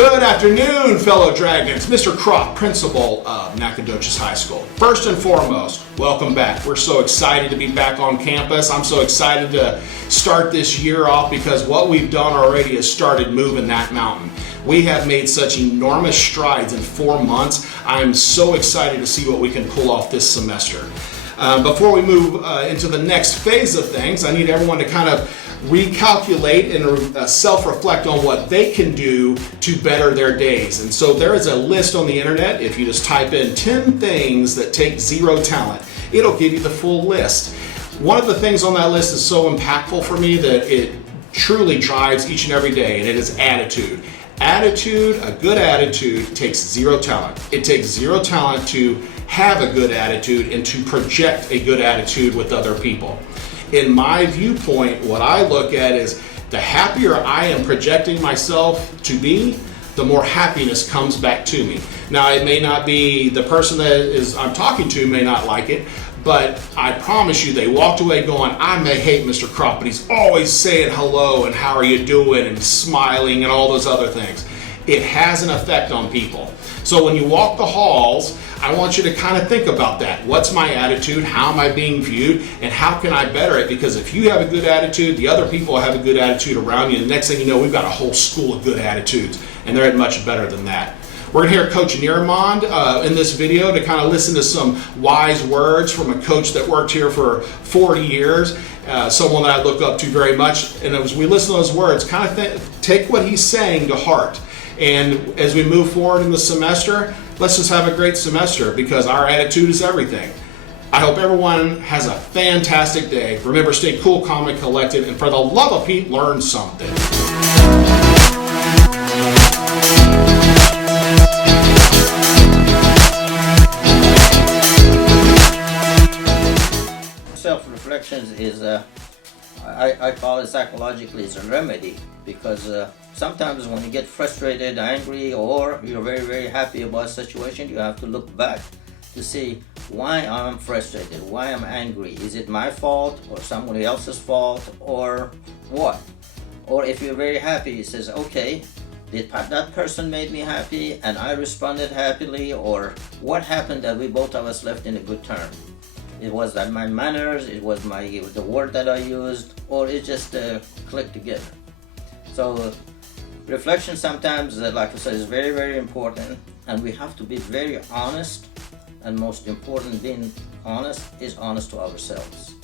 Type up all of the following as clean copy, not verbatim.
Good afternoon, fellow Dragons. Mr. Croft, principal of Nacogdoches High School. First and foremost, welcome back. We're so excited to be back on campus. I'm so excited to start this year off because what we've done already has started moving that mountain. We have made such enormous strides in 4 months. I'm so excited to see what we can pull off this semester. Before we move into the next phase of things, I need everyone to kind of recalculate and self-reflect on what they can do to better their days. And so there is a list on the internet. If you just type in 10 things that take zero talent, it'll give you the full list. One of the things on that list is so impactful for me that it truly drives each and every day, and it is attitude. Attitude, a good attitude, takes zero talent. It takes zero talent to have a good attitude and to project a good attitude with other people. In my viewpoint, what I look at is the happier I am projecting myself to be, the more happiness comes back to me. Now, it may not be the person that I'm talking to may not like it, but I promise you they walked away going, I may hate Mr. Croft, but he's always saying hello and how are you doing and smiling and all those other things. It has an effect on people. So when you walk the halls, I want you to kind of think about that. What's my attitude? How am I being viewed? And how can I better it? Because if you have a good attitude, the other people have a good attitude around you. And the next thing you know, we've got a whole school of good attitudes. And they're much better than that. We're going to hear Coach Nierenmond in this video to kind of listen to some wise words from a coach that worked here for 40 years, someone that I look up to very much. And as we listen to those words, kind of take what he's saying to heart. And as we move forward in the semester, let's just have a great semester because our attitude is everything. I hope everyone has a fantastic day. Remember, stay cool, calm, and collected. And for the love of Pete, learn something. Self-reflections is, I call it psychologically, is a remedy because sometimes when you get frustrated, angry, or you're very, very happy about a situation, you have to look back to see why I'm frustrated, why I'm angry. Is it my fault or somebody else's fault or what? Or if you're very happy, it says, okay, that person made me happy and I responded happily, or what happened that we both of us left in a good term? It was that my manners, it was the word that I used, or it just clicked together. So reflection sometimes, like I said, is very, very important, and we have to be very honest, and most important, being honest is honest to ourselves.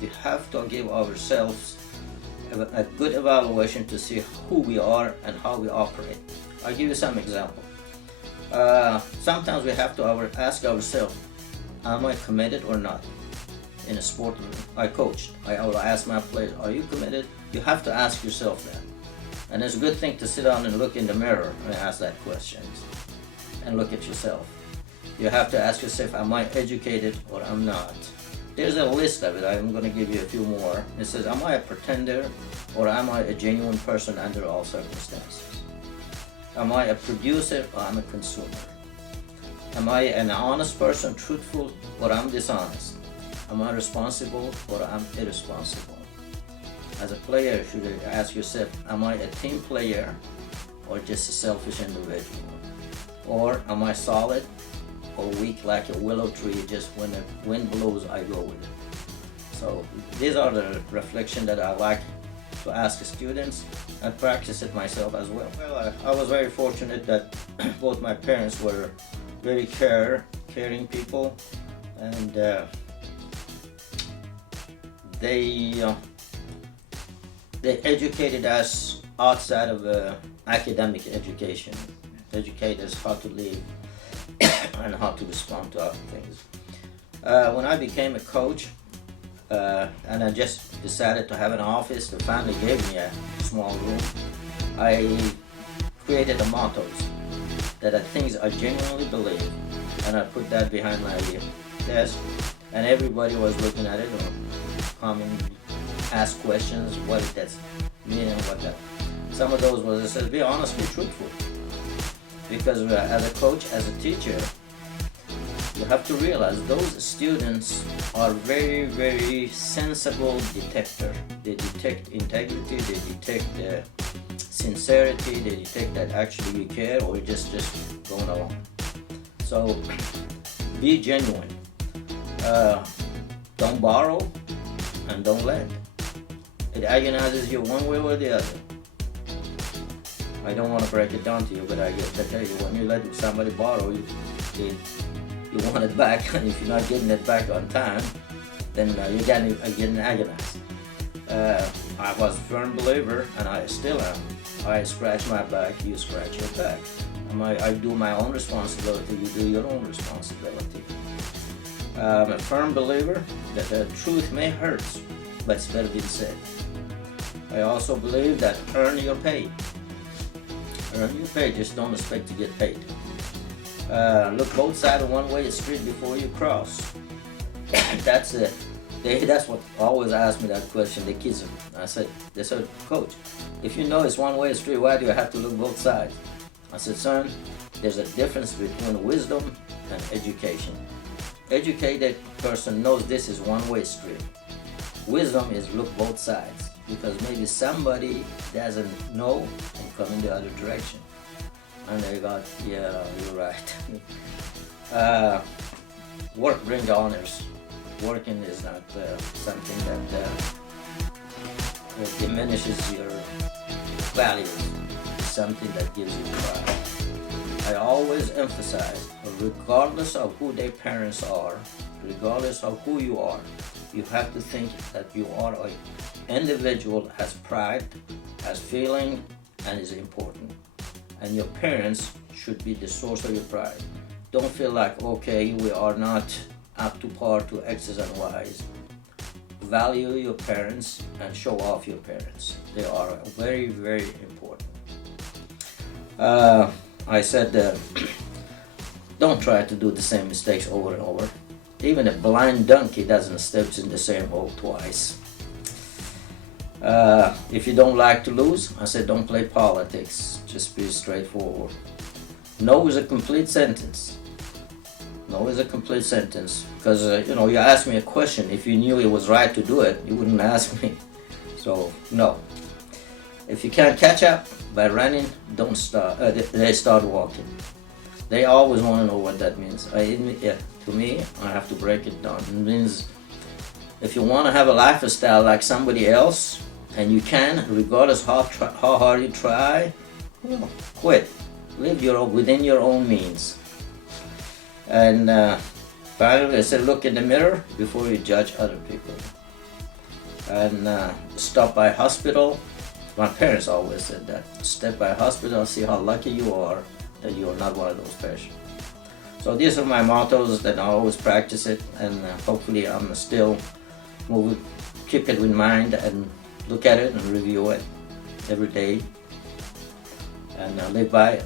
We have to give ourselves a good evaluation to see who we are and how we operate. I'll give you some example. Sometimes we have to ask ourselves, am I committed or not? In a sport I coached, I will ask my players, are you committed? You have to ask yourself that. And it's a good thing to sit down and look in the mirror and ask that question and look at yourself. You have to ask yourself, am I educated or am not? There's a list of it. I'm going to give you a few more. It says, am I a pretender or am I a genuine person under all circumstances? Am I a producer or am I a consumer? Am I an honest person, truthful, or I'm dishonest? Am I responsible or I'm irresponsible? As a player, you should ask yourself, am I a team player or just a selfish individual? Or am I solid or weak like a willow tree, just when the wind blows, I go with it? So these are the reflections that I like to ask the students and practice it myself as well. Well, I was very fortunate that both my parents were very caring people, and they educated us outside of academic education, educate us how to live and how to respond to other things. When I became a coach and I just decided to have an office, the family gave me a small room. I created a motto that are things I genuinely believe, and I put that behind my desk, and everybody was looking at it or comment, ask questions, what it does mean and what that. Some of those was, it says, be honest, be truthful, because as a coach, as a teacher, you have to realize those students are very, very sensible detector. They detect integrity, they detect sincerity? Did you take that actually you care, or just going along? So be genuine. Don't borrow and don't lend. It agonizes you one way or the other. I don't want to break it down to you, but I get to tell you, when you let somebody borrow, you want it back, and if you're not getting it back on time, then you're getting agonized. I was a firm believer, and I still am. I scratch my back, you scratch your back. I do my own responsibility, you do your own responsibility. I'm a firm believer that the truth may hurt, but it's better being said. I also believe that earn your pay. Earn your pay, just don't expect to get paid. Look both sides of one-way street before you cross. That's it. That's what always ask me that question, the kids. They said, Coach, if you know it's one-way street, why do you have to look both sides? I said, son, there's a difference between wisdom and education. Educated person knows this is one-way street. Wisdom is look both sides, because maybe somebody doesn't know and come in the other direction. And they got, yeah, you're right. Work brings honors. Working is not something that diminishes your values. It's something that gives you pride. I always emphasize, regardless of who their parents are, regardless of who you are, you have to think that you are an individual, has pride, has feeling, and is important. And your parents should be the source of your pride. Don't feel like, okay, we are not up to par to X's and Y's. Value your parents and show off your parents. They are very, very important. I said, don't try to do the same mistakes over and over. Even a blind donkey doesn't step in the same hole twice. If you don't like to lose, I said, don't play politics. Just be straightforward. No is a complete sentence. No is a complete sentence. Because, you asked me a question. If you knew it was right to do it, you wouldn't ask me. So, no. If you can't catch up by running, don't start. They start walking. They always want to know what that means. To me, I have to break it down. It means if you want to have a lifestyle like somebody else, and you can, regardless how hard you try, quit. Live within your own means. And finally, I said, look in the mirror before you judge other people. And stop by hospital. My parents always said that. Step by hospital, see how lucky you are that you are not one of those patients. So these are my mottos that I always practice it, and hopefully I'm still keep it in mind and look at it and review it every day and live by it.